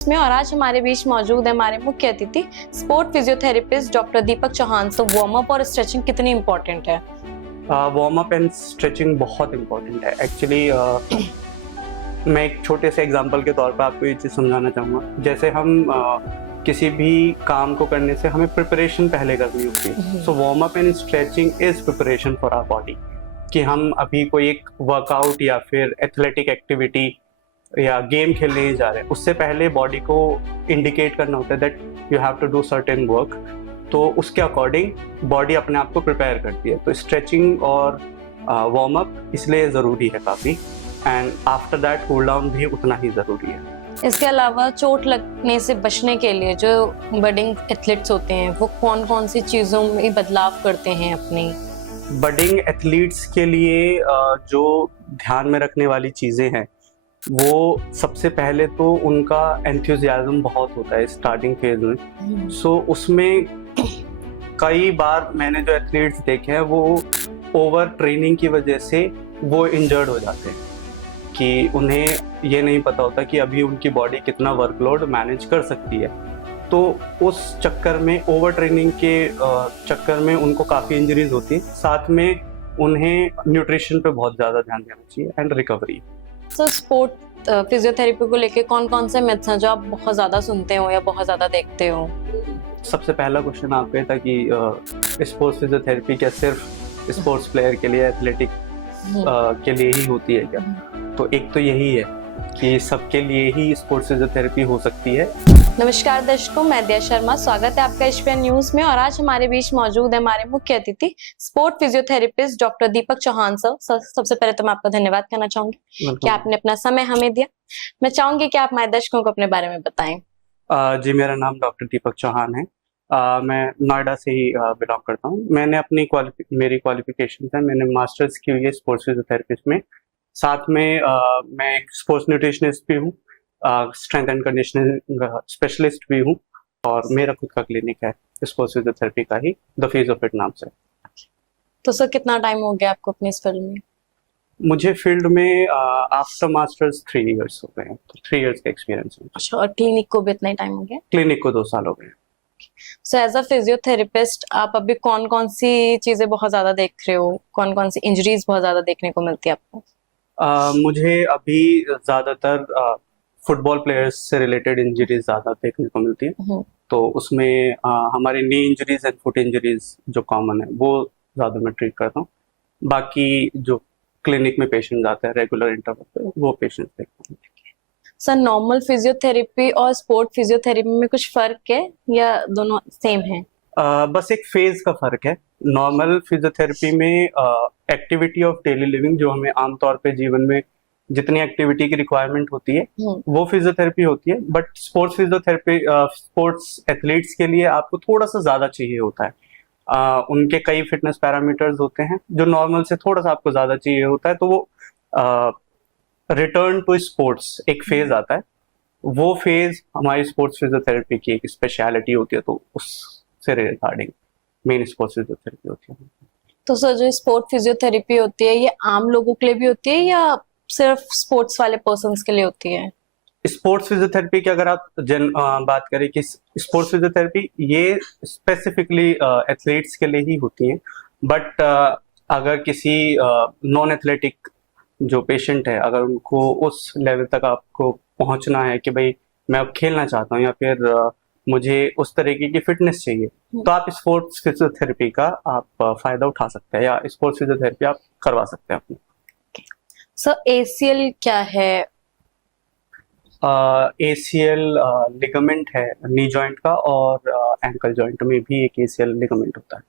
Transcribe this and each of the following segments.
में और आज हमारे बीच मौजूद है हमारे मुख्य अतिथि स्पोर्ट फिजियोथेरेपिस्ट डॉक्टर दीपक चौहान। सो वार्म अप और स्ट्रेचिंग कितनी इम्पोर्टेंट है? वार्म अप एंड स्ट्रेचिंग बहुत इम्पोर्टेंट है एक्चुअली। मैं एक छोटे से एग्जांपल के तौर पर आपको ये चीज़ समझाना चाहूँगा। जैसे हम किसी भी काम को करने से हमें प्रिपरेशन पहले करनी होती है। So warm up and stretching is preparation for our body, कि हम अभी कोई एक वर्कआउट या फिर एथलेटिक एक्टिविटी या गेम खेलने ही जा रहे हैं, उससे पहले बॉडी को इंडिकेट करना होता है that you have to do certain work. तो उसके अकॉर्डिंग बॉडी अपने आप को प्रिपेयर करती है। तो स्ट्रेचिंग और वार्म अप इसलिए ज़रूरी है काफ़ी, and after that cool down भी उतना ही ज़रूरी है। इसके अलावा चोट लगने से बचने के लिए जो बडिंग एथलीट्स होते हैं वो कौन कौन सी चीज़ों में बदलाव करते हैं अपनी? बडिंग एथलीट्स के लिए जो ध्यान में रखने वाली चीज़ें हैं, वो सबसे पहले तो उनका एंथुजियाज्म बहुत होता है स्टार्टिंग फेज में। सो उसमें कई बार मैंने जो एथलीट्स देखे हैं वो ओवर ट्रेनिंग की वजह से वो इंजर्ड हो जाते हैं, कि उन्हें ये नहीं पता होता कि अभी उनकी बॉडी कितना वर्कलोड मैनेज कर सकती है। तो उस चक्कर में, ओवर ट्रेनिंग के चक्कर में उनको काफ़ी इंजरीज होती है। साथ में उन्हें न्यूट्रिशन पे बहुत ज़्यादा ध्यान देना चाहिए and recovery. So sport physiotherapy को लेके कौन कौन से मिथ्स हैं जो आप बहुत ज़्यादा सुनते हो या बहुत ज़्यादा देखते हो? सबसे पहला क्वेश्चन आपका ये था कि स्पोर्ट्स फिजियोथेरेपी क्या सिर्फ स्पोर्ट्स प्लेयर के लिए, एथलेटिक के लिए ही होती है क्या? तो एक तो यही है कि सबके लिए ही स्पोर्ट्स फिजियोथेरेपी हो सकती है। नमस्कार दर्शकों, मैं दिया शर्मा, स्वागत है आपका एचपीएन न्यूज में और आज हमारे बीच मौजूद है हमारे मुख्य अतिथि स्पोर्ट फिजियोथेरेपिस्ट डॉक्टर दीपक चौहान सर। सबसे पहले तो मैं आपका धन्यवाद करना चाहूंगी कि आपने अपना समय हमें दिया। मैं चाहूंगी कि आप हमारे दर्शकों को अपने बारे में बताएं। जी, मेरा नाम डॉक्टर दीपक चौहान है। मैं नोएडा से ही बिलोंग करता हूँ। मैंने अपनी मेरी क्वालिफिकेशन है, मैंने मास्टर्स की हुई है स्पोर्ट्स फिजियोथेरेपिस्ट में। साथ में मैं एक स्पोर्ट्स न्यूट्रिशनिस्ट भी हूँ, स्ट्रेंथ एंड कंडीशनिंग स्पेशलिस्ट भी हूँ, और मेरा खुद का क्लिनिक है स्पोर्ट्स फिजियोथेरेपी का ही, द फिजियोफिट नाम से। तो सर कितना टाइम हो गया आपको अपनी इस फील्ड में? मुझे फील्ड में आफ्टर मास्टर्स 3 इयर्स हो गए हैं, तो 3 इयर्स का एक्सपीरियंस है। अच्छा, और क्लिनिक को भी इतना ही टाइम हो गया? क्लिनिक को 2 साल हो गए। सो एज अ फिजियोथेरेपिस्ट आप अभी कौन कौन सी चीजें बहुत ज्यादा देख रहे हो, कौन कौन सी इंजरीज बहुत ज्यादा देखने को मिलती है आपको? मुझे अभी ज़्यादातर फुटबॉल प्लेयर्स से रिलेटेड इंजरीज ज़्यादा देखने को मिलती है। तो उसमें हमारे नी इंजरीज एंड फुट इंजरीज जो कॉमन है वो ज़्यादा मैं ट्रीट करता हूँ। बाकी जो क्लिनिक में पेशेंट आते हैं रेगुलर इंटरवल पे, वो पेशेंट्स देखता हूँ। सर नॉर्मल फिजियोथेरेपी और स्पोर्ट फिजियोथेरेपी में कुछ फर्क है या दोनों सेम है? बस एक फेज का फर्क है। नॉर्मल फिजियोथेरेपी में एक्टिविटी ऑफ डेली लिविंग, जो हमें आमतौर पे जीवन में जितनी एक्टिविटी की रिक्वायरमेंट होती है वो फिजियोथेरेपी होती है। But sports physiotherapy, sports athletes के लिए आपको थोड़ा सा ज़्यादा चाहिए होता है। उनके कई फिटनेस पैरामीटर्स होते हैं जो नॉर्मल से थोड़ा सा आपको ज़्यादा चाहिए होता है। तो वो रिटर्न टू स्पोर्ट्स एक फेज आता है, वो फेज हमारी स्पोर्ट्स फिजियोथेरेपी की एक स्पेशलिटी होती है। तो उससे रिगार्डिंग मेन स्पोर्ट्स फिजियोथेरेपी होती है। तो सर जो स्पोर्ट फिजियोथेरेपी होती है ये आम लोगों के लिए भी होती है या सिर्फ स्पोर्ट्स वाले पर्सन्स के लिए होती है? स्पोर्ट्स फिजियोथेरेपी की अगर आप बात करें कि स्पोर्ट्स फिजियोथेरेपी ये स्पेसिफिकली एथलीट्स के लिए ही होती है। बट अगर किसी नॉन एथलेटिक जो पेशेंट है, अगर उनको उस लेवल तक आपको पहुंचना है कि भाई मैं अब खेलना चाहता हूँ या फिर मुझे उस तरीके की फिटनेस चाहिए, तो आप स्पोर्ट्स फिजियोथेरेपी का आप फायदा उठा सकते हैं या स्पोर्ट्स फिजियोथेरेपी आप करवा सकते हैं अपनी। सर एसीएल क्या है? एसीएल लिगामेंट है नी जॉइंट का, और एंकल जॉइंट में भी एक एसीएल लिगामेंट होता है।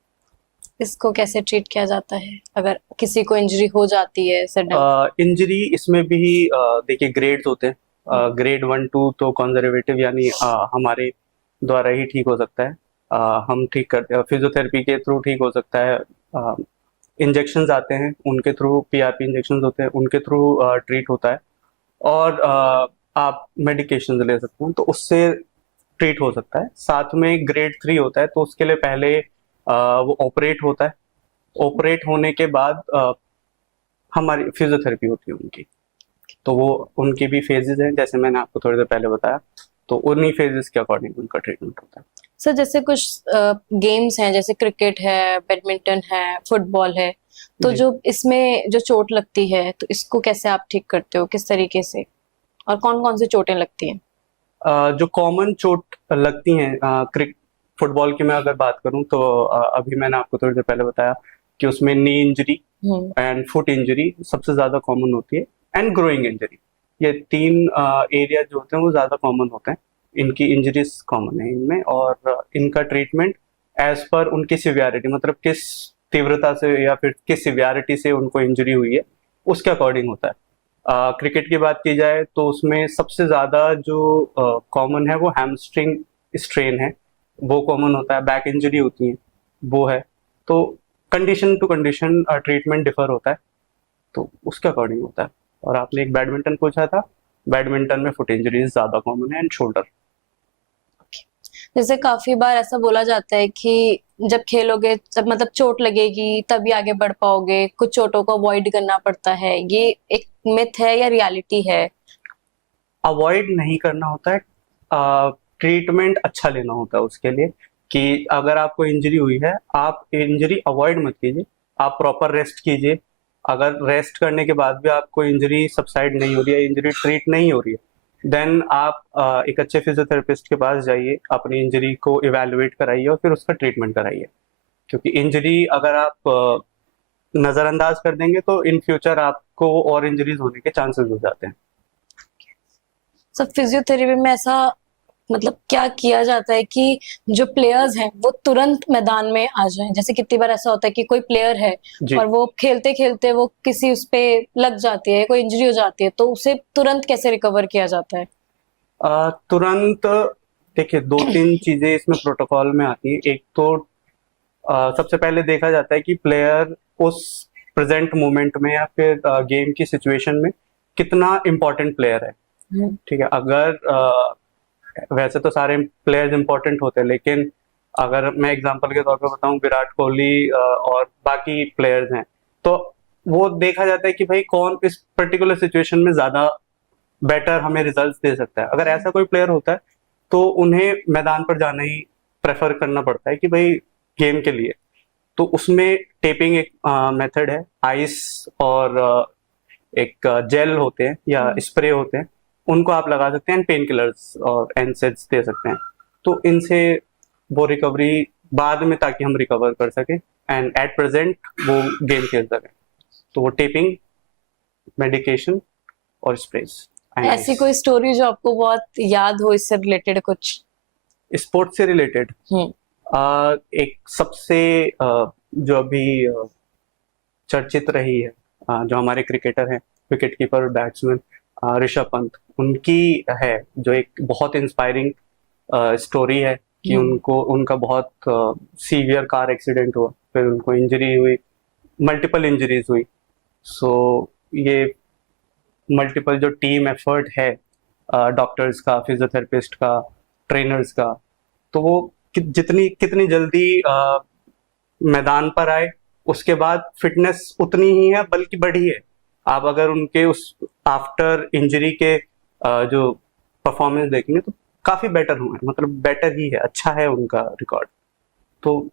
इसको कैसे ट्रीट किया जाता है अगर किसी को इंजरी हो जाती है सडन? इंजरी इसमें भी देखिए ग्रेड्स होते हैं। ग्रेड 1 2 तो कंजर्वेटिव, यानी हमारे द्वारा ही ठीक हो सकता है। हम ठीक करते हैं, फिजियोथेरेपी के थ्रू ठीक हो सकता है। इंजेक्शंस आते हैं उनके थ्रू, पीआरपी इंजेक्शंस होते हैं उनके थ्रू ट्रीट होता है। और आप मेडिकेशन ले सकते हैं तो उससे ट्रीट हो सकता है। साथ में ग्रेड 3 होता है, तो उसके लिए पहले वो ऑपरेट होता है। ऑपरेट होने के बाद हमारी फिजियोथेरेपी होती है उनकी। तो वो उनकी भी फेजेस हैं, जैसे मैंने आपको थोड़ी देर पहले बताया। तो उन्हीं फेजेस के अकॉर्डिंग उनका ट्रीटमेंट होता है। सर जैसे कुछ गेम्स हैं, जैसे क्रिकेट है, बैडमिंटन है, फुटबॉल है, तो जी। जो इसमें जो चोट लगती है तो इसको कैसे आप ठीक करते हो, किस तरीके से, और कौन कौन सी चोटें लगती हैं? जो कॉमन चोट लगती हैं क्रिक फुटबॉल की मैं अगर बात करूं तो अभी मैंने आपको थोड़ी देर पहले बताया कि उसमें knee injury hmm. And foot injury सबसे ज़्यादा कॉमन होती है, एंड ग्रोइंग इंजरी। ये 3 एरिया जो होते हैं वो ज़्यादा कॉमन होते हैं। इनकी इंजरीज कॉमन है इनमें, और इनका ट्रीटमेंट एज पर उनकी सिवियरिटी, मतलब किस तीव्रता से या फिर किस सिवियरिटी से उनको इंजरी हुई है उसके अकॉर्डिंग होता है। क्रिकेट की बात की जाए तो उसमें सबसे ज़्यादा जो कॉमन है वो हैमस्ट्रिंग स्ट्रेन है, वो कॉमन होता है। बैक इंजरी होती है वो है। तो condition to condition treatment differ होता है, तो उसके अकॉर्डिंग होता है। और आपने एक बैडमिंटन पूछा था, बैडमिंटन में फुट इंजरीज ज़्यादा कॉमन है एंड शोल्डर। जैसे काफी बार ऐसा बोला जाता है कि जब खेलोगे तब मतलब चोट लगेगी तभी आगे बढ़ पाओगे, कुछ चोटों को अवॉइड करना पड़ता है, ये एक मिथ है या रियलिटी है? अवॉइड नहीं करना होता है, ट्रीटमेंट अच्छा लेना होता है उसके लिए। कि अगर आपको इंजरी हुई है, आप इंजरी अवॉइड मत कीजिए, आप प्रॉपर रेस्ट कीजिए। अगर रेस्ट करने के बाद भी आपको इंजरी सबसाइड नहीं हो रही है, इंजरी ट्रीट नहीं हो रही है, देन आप एक अच्छे फिजियोथेरेपिस्ट के पास जाइए, अपनी इंजरी को इवेलुएट कराइए और फिर उसका ट्रीटमेंट कराइए। क्योंकि इंजरी अगर आप नज़रअंदाज कर देंगे तो इन फ्यूचर आपको और इंजरीज होने के चांसेस हो जाते हैं। सब फिजियोथेरेपी में ऐसा मतलब क्या किया जाता है कि जो प्लेयर्स हैं वो तुरंत मैदान में आ जाएं? जैसे कितनी बार ऐसा होता है कि कोई प्लेयर है जी। और वो खेलते खेलते वो किसी उस पे लग जाती है, कोई इंजरी हो जाती है, तो उसे तुरंत कैसे रिकवर किया जाता है? तुरंत देखिए, 2-3 चीजें इसमें प्रोटोकॉल में आती है। एक तो सबसे पहले देखा जाता है कि प्लेयर उस प्रेजेंट मोमेंट में या फिर गेम की सिचुएशन में कितना इम्पोर्टेंट प्लेयर है। ठीक है, अगर वैसे तो सारे प्लेयर्स इंपॉर्टेंट होते हैं, लेकिन अगर मैं एग्जांपल के तौर पर बताऊं, विराट कोहली और बाकी प्लेयर्स हैं, तो वो देखा जाता है कि भाई कौन इस पर्टिकुलर सिचुएशन में ज्यादा बेटर हमें रिजल्ट्स दे सकता है। अगर ऐसा कोई प्लेयर होता है तो उन्हें मैदान पर जाना ही प्रेफर करना पड़ता है कि भाई गेम के लिए। तो उसमें टेपिंग एक मेथड है, आइस और एक जेल होते हैं या स्प्रे होते हैं, उनको आप लगा सकते हैं, पेन किलर्स और एनसेड्स दे सकते हैं। तो इनसे वो रिकवरी बाद में, ताकि हम रिकवर कर सकें एंड एट प्रेजेंट वो गेम खेल सकें, तो वो टेपिंग, मेडिकेशन और स्प्रेस। ऐसी कोई स्टोरी जो आपको बहुत याद हो इससे रिलेटेड कुछ? स्पोर्ट्स से रिलेटेड एक सबसे जो अभी चर्चित रही है, जो हमारे क्रिकेटर हैं, wicket keeper, batsman Rishabh Pant, उनकी है जो एक बहुत इंस्पायरिंग स्टोरी है कि उनको उनका बहुत सीवियर कार एक्सीडेंट हुआ, फिर उनको इंजरी हुई, मल्टीपल इंजरीज हुई। सो ये मल्टीपल जो टीम एफर्ट है डॉक्टर्स का, फिजियोथेरेपिस्ट का, ट्रेनर्स का, तो वो जितनी कितनी जल्दी मैदान पर आए, उसके बाद फिटनेस उतनी ही है बल्कि बढ़ी है। आप अगर उनके उस आफ्टर इंजरी के जो परफॉर्मेंस देखेंगे तो काफी बेटर हुए, मतलब बेटर ही है, अच्छा है उनका रिकॉर्ड। तो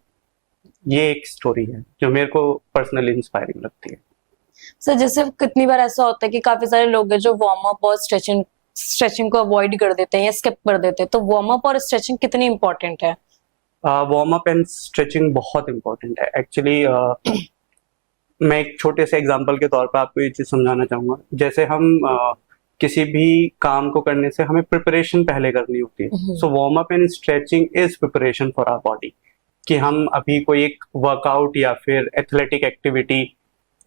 ये एक स्टोरी है जो मेरे को पर्सनली इंस्पायरिंग लगती है। सर जैसे कितनी बार ऐसा होता है कि काफी सारे लोग हैं जो वार्म अप और स्ट्रेचिंग को अवॉइड कर देते हैं या स्किप कर देते हैं, तो वार्म अप और स्ट्रेचिंग कितनी इंपॉर्टेंट है? वार्म अप एंड स्ट्रेचिंग बहुत इंपॉर्टेंट है एक्चुअली। मैं एक छोटे से एग्जांपल के तौर पर आपको ये चीज़ समझाना चाहूँगा। जैसे हम किसी भी काम को करने से हमें प्रिपरेशन पहले करनी होती है। So warm up and stretching is preparation for our body. कि हम अभी कोई एक वर्कआउट या फिर एथलेटिक एक्टिविटी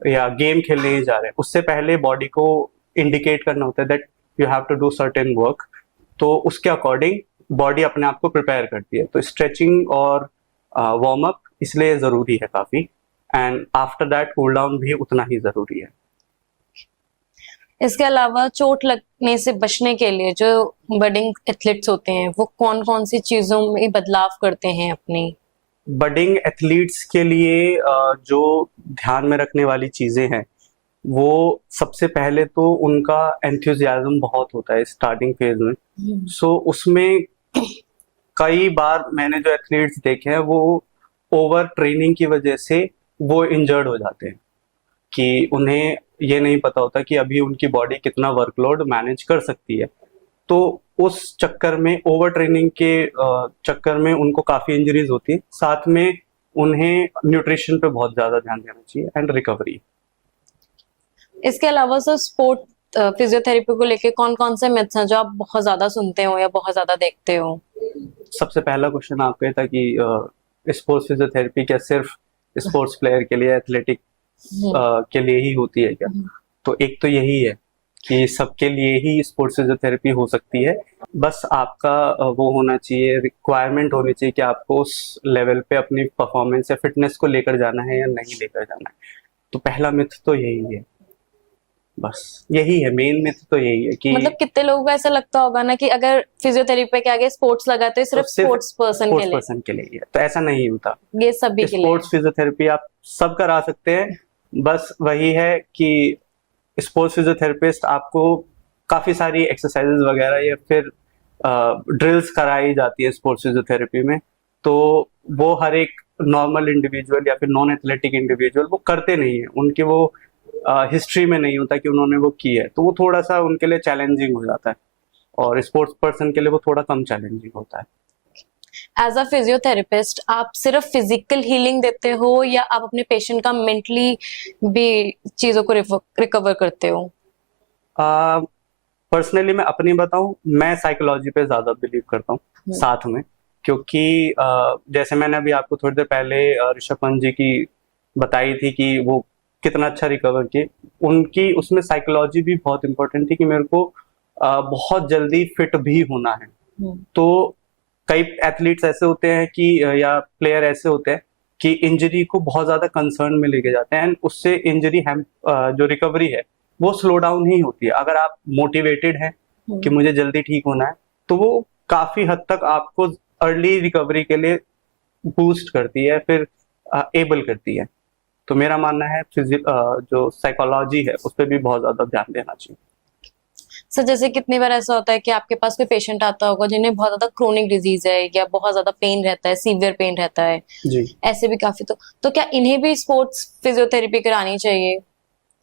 या गेम खेलने ही जा रहे हैं, उससे पहले बॉडी को इंडिकेट करना होता है that you have to do certain work. तो उसके अकॉर्डिंग बॉडी अपने आप को प्रिपेयर करती है। तो स्ट्रेचिंग और वार्म अप इसलिए ज़रूरी है काफ़ी, and after that cool down भी उतना ही ज़रूरी है। इसके अलावा चोट लगने से बचने के लिए जो बडिंग एथलीट्स होते हैं वो कौन कौन सी चीजों में बदलाव करते हैं अपनी? बडिंग एथलीट्स के लिए जो ध्यान में रखने वाली चीज़ें हैं, वो सबसे पहले तो उनका एंथुजियाज्म बहुत होता है स्टार्टिंग फेज में। सो उसमें कई बार मैंने जो एथलीट्स देखे हैं वो ओवर ट्रेनिंग की वजह से वो इंजर्ड हो जाते हैं कि उन्हें ये नहीं पता होता कि अभी उनकी बॉडी कितना वर्कलोड मैनेज कर सकती है। तो उस चक्कर में, ओवर ट्रेनिंग के चक्कर में उनको काफ़ी इंजरीज होती है। साथ में उन्हें न्यूट्रिशन पे बहुत ज़्यादा ध्यान देना चाहिए एंड रिकवरी। इसके अलावा सर स्पोर्ट फिजियोथेरेपी को लेके कौन कौन से मिथ्स हैं जो आप बहुत ज्यादा सुनते हो या बहुत ज्यादा देखते हो? सबसे पहला क्वेश्चन आपका था कि स्पोर्ट्स फिजियोथेरेपी क्या सिर्फ स्पोर्ट्स प्लेयर के लिए, एथलेटिक के लिए ही होती है क्या? तो एक तो यही है कि सबके लिए ही स्पोर्ट्स फिजियोथेरेपी हो सकती है। बस आपका वो होना चाहिए, रिक्वायरमेंट होनी चाहिए कि आपको उस लेवल पे अपनी परफॉर्मेंस या फिटनेस को लेकर जाना है या नहीं लेकर जाना है। तो पहला मिथ तो यही है, बस यही है, मेन मिथ तो यही है कि मतलब कितने लोगों को ऐसा लगता होगा ना कि अगर फिजियोथेरेपी के आगे स्पोर्ट्स लगा तो ये सिर्फ स्पोर्ट्स पर्सन के लिए है। तो ऐसा नहीं होता, ये सभी के लिए। स्पोर्ट्स फिजियोथेरेपी आप सब करा सकते हैं। बस वही है कि स्पोर्ट्स फिजियोथेरेपिस्ट आपको काफी सारी एक्सरसाइजेज वगैरह या फिर ड्रिल्स कराई जाती है स्पोर्ट्स फिजियोथेरेपी में। तो वो हर एक नॉर्मल इंडिविजुअल या फिर नॉन एथलेटिक इंडिविजुअल वो करते नहीं है, उनकी वो हिस्ट्री में नहीं होता कि उन्होंने वो की है। तो वो थोड़ा सा उनके लिए चैलेंजिंग हो जाता है, और स्पोर्ट्स पर्सन के लिए वो थोड़ा कम चैलेंजिंग होता है। एज अ फिजियोथेरेपिस्ट आप सिर्फ फिजिकल हीलिंग देते हो या आप अपने पेशेंट का मेंटली भी चीजों को रिकवर करते हो? पर्सनली मैं अपनी बताऊं, मैं साइकोलॉजी पे ज्यादा बिलीव करता हूँ साथ में। क्योंकि जैसे मैंने अभी आपको थोड़ी देर पहले ऋषभ पंत जी की बताई थी कि वो कितना अच्छा रिकवर किए, उनकी उसमें साइकोलॉजी भी बहुत इंपॉर्टेंट थी कि मेरे को बहुत जल्दी फिट भी होना है। तो कई एथलीट्स ऐसे होते हैं कि या प्लेयर ऐसे होते हैं कि इंजरी को बहुत ज्यादा कंसर्न में लेके जाते हैं, एंड उससे इंजरी जो रिकवरी है वो स्लो डाउन ही होती है। अगर आप मोटिवेटेड हैं कि मुझे जल्दी ठीक होना है, तो वो काफी हद तक आपको अर्ली रिकवरी के लिए बूस्ट करती है, फिर एबल करती है। तो मेरा मानना है जो साइकोलॉजी है उस पर भी बहुत ज्यादा ध्यान देना चाहिए। सर जैसे कितनी बार ऐसा होता है कि आपके पास कोई पेशेंट आता होगा जिन्हें बहुत ज्यादा क्रोनिक डिजीज है या बहुत ज्यादा पेन रहता है, सीवियर पेन रहता है जी। ऐसे भी काफी, तो क्या इन्हें भी स्पोर्ट्स फिजियोथेरेपी करानी चाहिए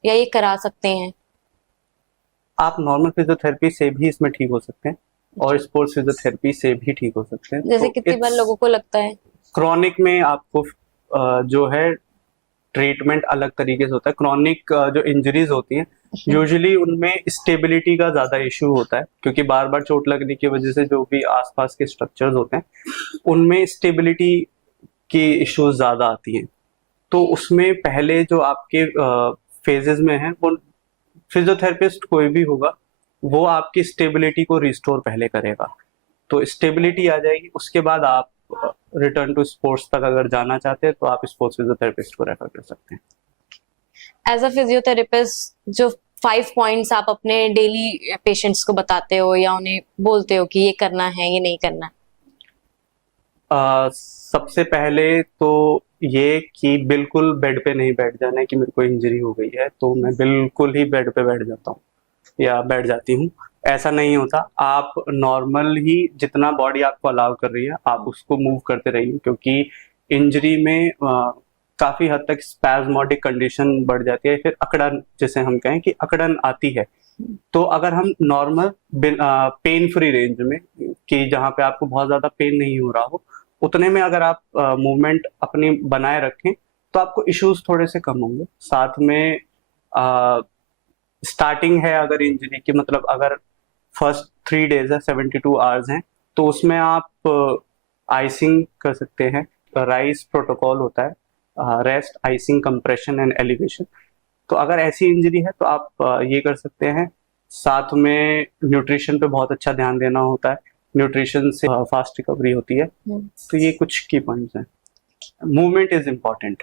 या ये करा सकते हैं? आप नॉर्मल फिजियोथेरेपी से भी इसमें ठीक हो सकते हैं और स्पोर्ट्स फिजियोथेरेपी से भी ठीक हो सकते हैं। जैसे तो कितनी बार लोगों को लगता है क्रॉनिक में आपको जो है ट्रीटमेंट अलग तरीके से होता है। क्रॉनिक जो इंजरीज होती हैं यूजुअली उनमें स्टेबिलिटी का ज्यादा इशू होता है, क्योंकि बार बार चोट लगने की वजह से जो भी आसपास के स्ट्रक्चर्स होते हैं उनमें स्टेबिलिटी की इश्यूज ज्यादा आती हैं। तो उसमें पहले जो आपके फेजेस में है, वो फिजियोथेरेपिस्ट कोई भी होगा वो आपकी स्टेबिलिटी को रिस्टोर पहले करेगा। तो स्टेबिलिटी आ जाएगी, उसके बाद आप रिटर्न टू स्पोर्ट्स तक अगर जाना चाहते हैं तो आप स्पोर्ट्स फिजियोथेरेपिस्ट को रेफर कर सकते हैं। एज अ फिजियोथेरेपिस्ट जो 5 पॉइंट्स आप अपने डेली पेशेंट्स को बताते हो या उन्हें बोलते हो कि ये करना है ये नहीं करना है? सबसे पहले तो ये कि बिल्कुल बेड पे नहीं बैठ जाना है कि मेरे को इंजरी हो गई है तो मैं बिल्कुल ही बेड पे बैठ जाता हूँ या बैठ जाती हूँ। ऐसा नहीं होता, आप नॉर्मल ही जितना बॉडी आपको अलाउ कर रही है आप उसको मूव करते रहिए, क्योंकि इंजरी में काफी हद तक स्पैज्मोडिक कंडीशन बढ़ जाती है, फिर अकड़न, जिसे हम कहें कि अकड़न आती है। तो अगर हम नॉर्मल पेन फ्री रेंज में, कि जहाँ पे आपको बहुत ज्यादा पेन नहीं हो रहा हो, उतने में अगर आप मूवमेंट अपनी बनाए रखें तो आपको इश्यूज थोड़े से कम होंगे। साथ में स्टार्टिंग है अगर इंजरी की, मतलब अगर फर्स्ट 3 डेज है, 72 आवर्स हैं, तो उसमें आप आइसिंग कर सकते हैं। राइस प्रोटोकॉल होता है, rest, icing, compression and elevation. तो अगर ऐसी इंजरी है तो आप ये कर सकते हैं। साथ में न्यूट्रिशन पे बहुत अच्छा ध्यान देना होता है, न्यूट्रिशन से फास्ट रिकवरी होती है। तो ये कुछ की पॉइंट्स हैं। Movement is important.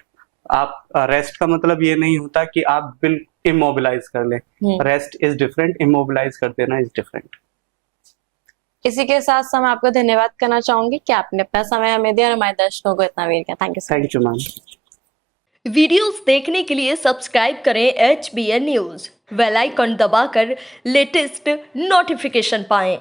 आप रेस्ट का मतलब ये नहीं होता कि आप बिल्कुल इमोबिलाइज कर लें, रेस्ट इज डिफरेंट, इमोबिलाइज कर देना इज डिफरेंट। इसी के साथ मैं आपको धन्यवाद करना चाहूंगी कि आपने अपना समय हमें दिया और हमारे दर्शकों को इतना वेट किया। Thank you thank you ma'am. Videos देखने के लिए सब्सक्राइब करें HBN न्यूज़, बेल आइकन दबाकर लेटेस्ट नोटिफिकेशन पाएं।